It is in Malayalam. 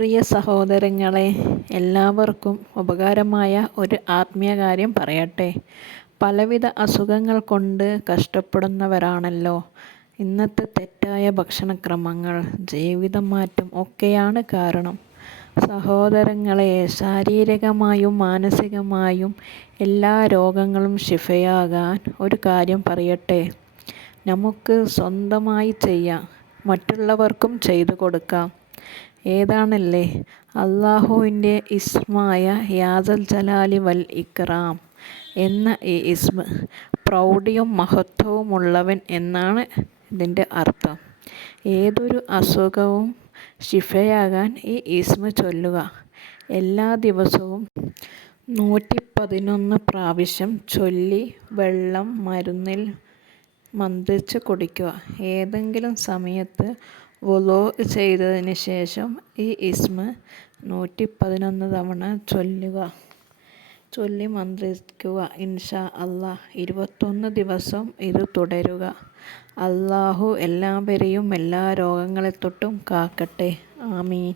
പ്രിയ സഹോദരങ്ങളെ, എല്ലാവർക്കും ഉപകാരമായ ഒരു ആത്മീയ കാര്യം പറയട്ടെ. പലവിധ അസുഖങ്ങൾ കൊണ്ട് കഷ്ടപ്പെടുന്നവരാണല്ലോ ഇന്നത്തെ തെറ്റായ ഭക്ഷണക്രമങ്ങൾ, ജീവിതമാറ്റം ഒക്കെയാണ് കാരണം. സഹോദരങ്ങളെ, ശാരീരികമായും മാനസികമായും എല്ലാ രോഗങ്ങളും ശിഫയാകാൻ ഒരു കാര്യം പറയട്ടെ. നമുക്ക് സ്വന്തമായി ചെയ്യാം, മറ്റുള്ളവർക്കും ചെയ്തു കൊടുക്കാം. ഏതാണല്ലേ? അള്ളാഹുവിൻ്റെ ഇസ്മായ യാദൽ ജലാലി വൽ ഇക്റാം എന്ന ഈ ഇസ്മ. പ്രൗഢിയും മഹത്വവുമുള്ളവൻ എന്നാണ് ഇതിൻ്റെ അർത്ഥം. ഏതൊരു അസുഖവും ശിഫയാകാൻ ഈ ഇസ്മ ചൊല്ലുക. എല്ലാ ദിവസവും 111 പ്രാവശ്യം ചൊല്ലി വെള്ളം മരുന്നിൽ മന്ത്രിച്ച് കുടിക്കുക. ഏതെങ്കിലും സമയത്ത് വുളൂ ചെയ്തതിന് ശേഷം ഈ ഇസ്മ 111 തവണ ചൊല്ലി മന്ത്രിക്കുക. ഇൻഷാ അല്ലാഹ് 21 ദിവസം ഇത് തുടരുക. അല്ലാഹു എല്ലാവരെയും എല്ലാ രോഗങ്ങളെ തൊട്ടും കാക്കട്ടെ. ആമീൻ.